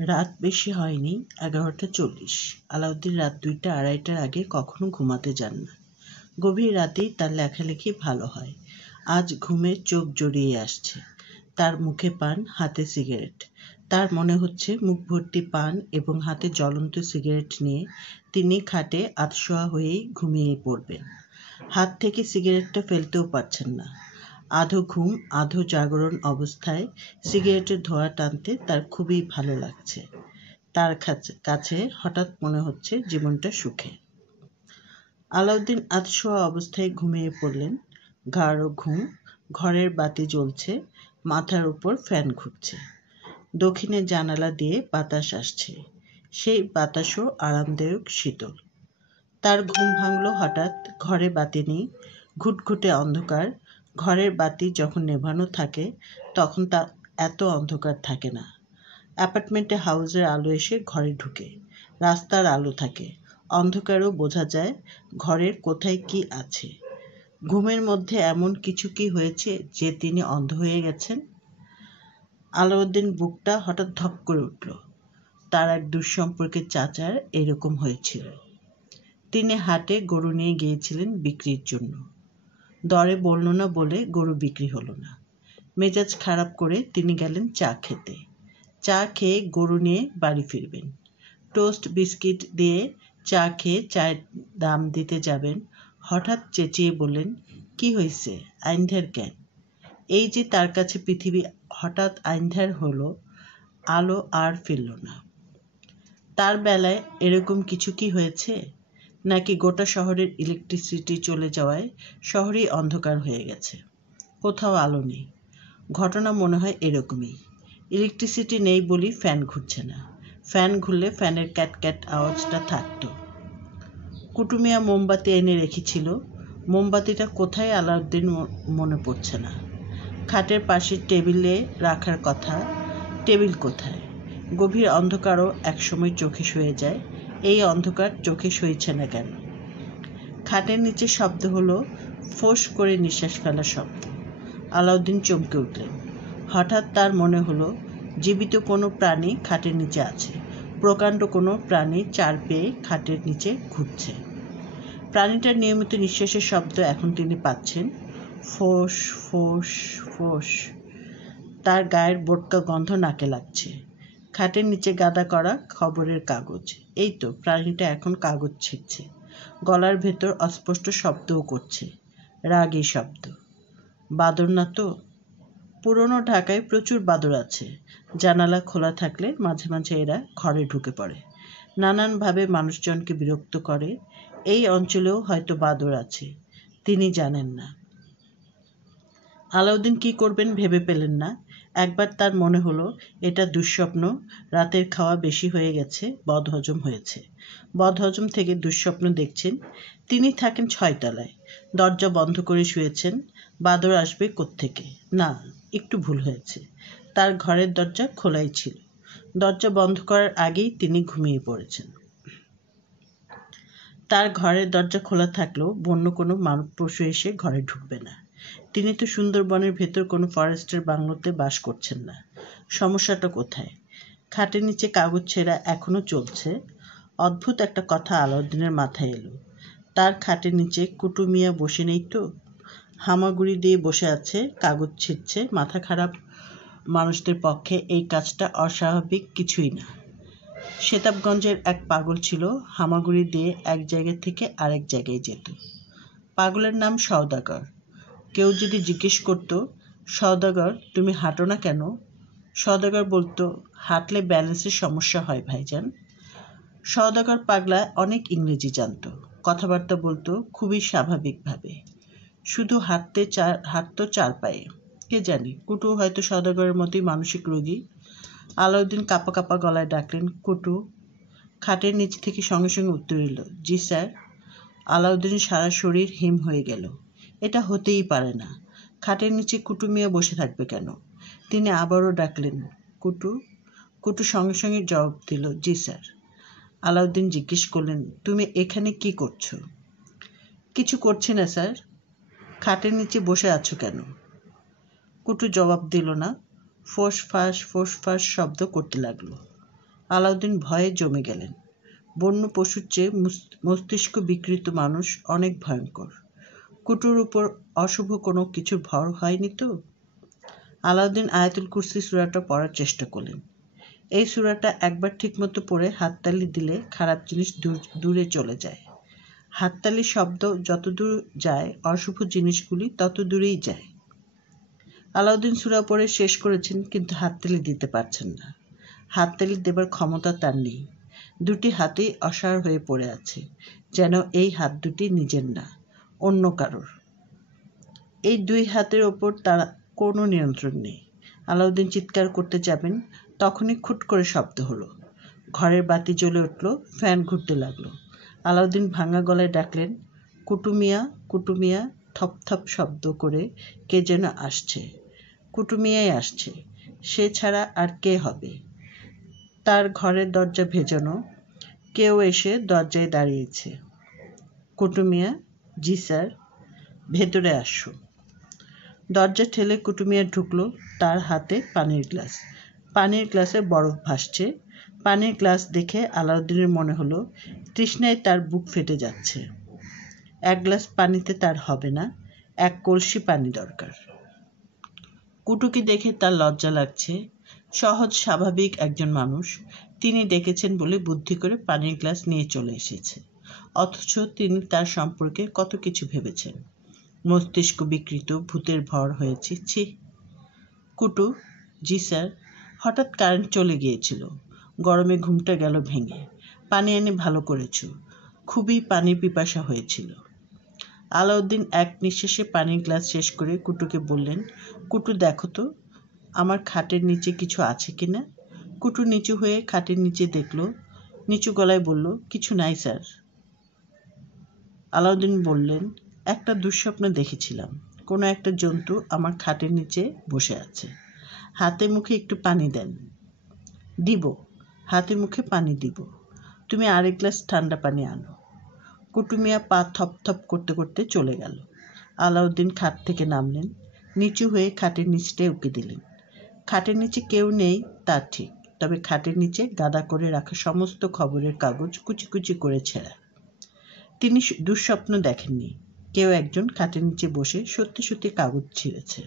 রাত বেশি হয়নি, 11:40। আলাউদ্দিন রাত 2টা-2:30টার আগে কখনো ঘুমাতে যান না। গভীর রাতেই তার লেখালেখি ভালো হয়। আজ ঘুমে চোখ জড়িয়ে আসছে। তার মুখে পান, হাতে সিগারেট। তার মনে হচ্ছে মুখ ভর্তি পান এবং হাতে জ্বলন্ত সিগারেট নিয়ে তিনি খাটে আধশোয়া হয়েই ঘুমিয়ে পড়বেন। হাত থেকে সিগারেটটা ফেলতেও পারছেন না। আধো ঘুম আধো জাগরণ অবস্থায় সিগারেটের ধোঁয়া টানতে তার খুবই ভালো লাগছে। তার কাছে হঠাৎ মনে হচ্ছে জীবনটা সুখে। আলাউদ্দিন আধশোয়া অবস্থায় ঘুমিয়ে পড়লেন। গাঢ় ঘুম। ঘরের বাতি জ্বলছে, মাথার উপর ফ্যান ঘুরছে। দক্ষিণের জানালা দিয়ে বাতাস আসছে। সেই বাতাসও আরামদায়ক শীতল। তার ঘুম ভাঙল হঠাৎ। ঘরে বাতি নেই, ঘুটঘুটে অন্ধকার। ঘরের বাতি যখন নেভানো থাকে তখন তা এত অন্ধকার থাকে না। অ্যাপার্টমেন্টে হাউসের আলো এসে ঘরে ঢুকে। রাস্তার আলো থাকে, অন্ধকারেও বোঝা যায় ঘরের কোথায় কি আছে। ঘুমের মধ্যে এমন কিছু কি হয়েছে যে তিনি অন্ধ হয়ে গেছেন? আলাউদ্দিন বুকটা হঠাৎ ধক করে উঠল। তার এক দুঃসম্পর্কের চাচার এরকম হয়েছিল। তিনি হাটে গরু নিয়ে গিয়েছিলেন বিক্রির জন্য। দরে বলল না বলে গরু বিক্রি হলো না। মেজাজ খারাপ করে তিনি গেলেন চা খেতে। চা খেয়ে গরু নিয়ে বাড়ি ফিরবেন। টোস্ট বিস্কিট দিয়ে চা খেয়ে চায়ের দাম দিতে যাবেন। হঠাৎ চেঁচিয়ে বললেন, কি হয়েছে, আইন্ধার কেন? এই যে তার কাছে পৃথিবী হঠাৎ আইন্ধার হলো, আলো আর ফিরল না। তার বেলায় এরকম কিছু কি হয়েছে? নাকি গোটা শহরের ইলেকট্রিসিটি চলে যাওয়ায় শহরই অন্ধকার হয়ে গেছে, কোথাও আলো নেই? ঘটনা মনে হয় এরকমই। ইলেকট্রিসিটি নেই বলেই ফ্যান ঘুরছে না। ফ্যান ঘুরলে ফ্যানের ক্যাট ক্যাট আওয়াজটা থাকতো। কুটুমিয়া মোমবাতি এনে রেখেছিল। মোমবাতিটা কোথায় আলাউদ্দিন মনে পড়ছে না। খাটের পাশের টেবিলে রাখার কথা, টেবিল কোথায়? গভীর অন্ধকারও একসময় চোখে শুয়ে যায়। এই অন্ধকার চোখে সইছে না কেন? খাটের নিচে শব্দ হলো, ফোঁস করে নিঃশ্বাস ফেলার শব্দ। আলাউদ্দিন চমকে উঠলেন। হঠাৎ তার মনে হলো জীবিত কোনো প্রাণী খাটের নিচে আছে। প্রকাণ্ড কোনো প্রাণী চার পেয়ে খাটের নিচে ঘুরছে। প্রাণীটার নিয়মিত নিঃশ্বাসের শব্দ এখন তিনি পাচ্ছেন। ফোঁস ফোঁস ফোঁস। তার গায়ের বোটকা গন্ধ নাকে লাগছে। খাটের নিচে গাদা করা খবরের কাগজ। এই তো প্রাণীটা এখন কাগজ ছিঁড়ছে। গলার ভেতর অস্পষ্ট শব্দও করছে, রাগী শব্দ। বাদর না তো? পুরনো ঢাকায় প্রচুর বাদর আছে। জানালা খোলা থাকলে মাঝে মাঝে এরা ঘরে ঢুকে পড়ে, নানানভাবে মানুষজনকে বিরক্ত করে। এই অঞ্চলেও হয়তো বাদর আছে, তিনি জানেন না। আলাউদ্দিন কি করবেন ভেবে পেলেন না। একবার তার মনে হলো এটা দুঃস্বপ্ন, রাতের খাওয়া বেশি হয়ে গেছে, বদহজম হয়েছে। বদহজম থেকে দুঃস্বপ্ন দেখছেন। তিনি থাকেন 6 তলায়, দরজা বন্ধ করে শুয়েছেন। বাদর আসবে কোত্থেকে? না, একটু ভুল হয়েছে। তার ঘরের দরজা খোলাই ছিল। দরজা বন্ধ করার আগেই তিনি ঘুমিয়ে পড়েছেন। তার ঘরের দরজা খোলা থাকলেও বন্য কোনো মানব পশু এসে ঘরে ঢুকবে না। তিনি তো সুন্দরবনের ভেতর কোনো ফরেস্টের বাংলোতে বাস করছেন না। সমস্যাটা কোথায়? খাটের নিচে কাগজ ছেঁড়া এখনো চলছে। অদ্ভুত একটা কথা আলাউদ্দিনের মাথায় এলো। তার খাটের নিচে কুটু মিয়া বসে নেই তো? হামাগুড়ি দিয়ে বসে আছে, কাগজ ছিঁড়ছে। মাথা খারাপ মানুষদের পক্ষে এই কাজটা অস্বাভাবিক কিছুই না। সেতাবগঞ্জের এক পাগল ছিল, হামাগুড়ি দিয়ে এক জায়গা থেকে আরেক জায়গায় যেত। পাগলের নাম সওদাগর। কেউ যদি জিজ্ঞেস করতো, সওদাগর তুমি হাঁটো না কেন? সওদাগর বলতো, হাঁটলে ব্যালেন্সের সমস্যা হয় ভাইজান। সওদাগর পাগলা অনেক ইংরেজি জানত, কথাবার্তা বলতো খুবই স্বাভাবিকভাবে। শুধু হাঁটতো 4 পায়ে। কে জানে, কুটু হয়তো সওদাগরের মতোই মানসিক রোগী। আলাউদ্দিন কাঁপা কাঁপা গলায় ডাকলেন, কুটু। খাটের নিচ থেকে সঙ্গে সঙ্গে উত্তর এলো, জি স্যার। আলাউদ্দিনের সারা শরীর হিম হয়ে গেল। এটা হতেই পারে না। খাটের নিচে কুটু মিয়া বসে থাকবে কেন? তিনি আবারও ডাকলেন, কুটু। কুটু সঙ্গে সঙ্গে জবাব দিল, জি স্যার। আলাউদ্দিন জিজ্ঞেস করলেন, তুমি এখানে কি করছো? কিছু করছি না স্যার। খাটের নিচে বসে আছো কেন? কুটু জবাব দিল না। ফোঁস ফাঁস শব্দ করতে লাগলো। আলাউদ্দিন ভয়ে জমে গেলেন। বন্য পশুর চেয়ে মস্তিষ্ক বিকৃত মানুষ অনেক ভয়ঙ্কর। কুটুর উপর অশুভ কোনো কিছুর ভর হয়নি তো? আলাউদ্দিন আয়াতুল কুরসি সূরাটা পড়ার চেষ্টা করলেন। এই সূরাটা একবার ঠিকমতো পড়ে হাততালি দিলে খারাপ জিনিস দূরে চলে যায়। হাততালির শব্দ যত দূর যায় অশুভ জিনিসগুলি তত দূরেই যায়। আলাউদ্দিন সূরা পড়ে শেষ করেছেন, কিন্তু হাততালি দিতে পারছেন না। হাততালি দেবার ক্ষমতা তার নেই। দুটি হাতই অসাড় হয়ে পড়ে আছে, যেন এই হাত দুটি নিজের না, অন্য কারোর। এই দুই হাতের ওপর তার কোনো নিয়ন্ত্রণ নেই। আলাউদ্দিন চিৎকার করতে যাবেন, তখনই খুট করে শব্দ হলো। ঘরের বাতি জ্বলে উঠল, ফ্যান ঘুরতে লাগলো। আলাউদ্দিন ভাঙা গলায় ডাকলেন, কুটু মিয়া, কুটু মিয়া। থপ থপ শব্দ করে কে যেন আসছে। কুটু মিয়াই আসছে, সে ছাড়া আর কে হবে? তার ঘরের দরজা ভেজানো। কেউ এসে দরজায় দাঁড়িয়েছে। কুটু মিয়া, জি স্যার। ভেতরে আসো। দরজা ঠেলে কুটু মিয়া ঢুকলো। তার হাতে পানির গ্লাস। পানির গ্লাসে বরফ ভাসছে। পানির গ্লাস দেখে আলাউদ্দিনের মনে হলো তৃষ্ণায় তার বুক ফেটে যাচ্ছে। এক গ্লাস পানিতে তার হবে না, এক কলসি পানি দরকার। কুটুকে দেখে তার লজ্জা লাগছে। সহজ স্বাভাবিক একজন মানুষ, তিনি ডেকেছেন বলে বুদ্ধি করে পানির গ্লাস নিয়ে চলে এসেছে। অথচ তিনি তার সম্পর্কে কত কিছু ভেবেছেন। মস্তিষ্ক বিকৃত, ভূতের ভর হয়েছে। ছি! কুটু, জি স্যার। হঠাৎ কারেন্ট চলে গিয়েছিল, গরমে ঘুমটা গেল ভেঙে। পানি এনে ভালো করেছ। খুবই পানির পিপাসা হয়েছিল। আলাউদ্দিন এক নিঃশ্বাসে পানির গ্লাস শেষ করে কুটুকে বললেন, কুটু দেখো তো আমার খাটের নিচে কিছু আছে কিনা। কুটু নিচু হয়ে খাটের নিচে দেখল, নিচু গলায় বলল, কিছু নাই স্যার। আলাউদ্দিন বললেন, একটা দুঃস্বপ্ন দেখেছিলাম, কোনো একটা জন্তু আমার খাটের নিচে বসে আছে। হাতে মুখে একটু পানি দেন। দিব, হাতে মুখে পানি দিব। তুমি আরেক গ্লাস ঠান্ডা পানি আনো। কুটু মিয়া পা থপ থপ করতে করতে চলে গেল। আলাউদ্দিন খাট থেকে নামলেন, নিচু হয়ে খাটের নিচটায় উঁকি দিলেন। খাটের নিচে কেউ নেই তা ঠিক, তবে খাটের নিচে গাদা করে রাখা সমস্ত খবরের কাগজ কুচি কুচি করে ছেঁড়া। তিনি দুঃস্বপ্ন দেখেননি, কেউ একজন খাটের নিচে বসে সত্যি সত্যি কাগজ ছিঁড়েছে।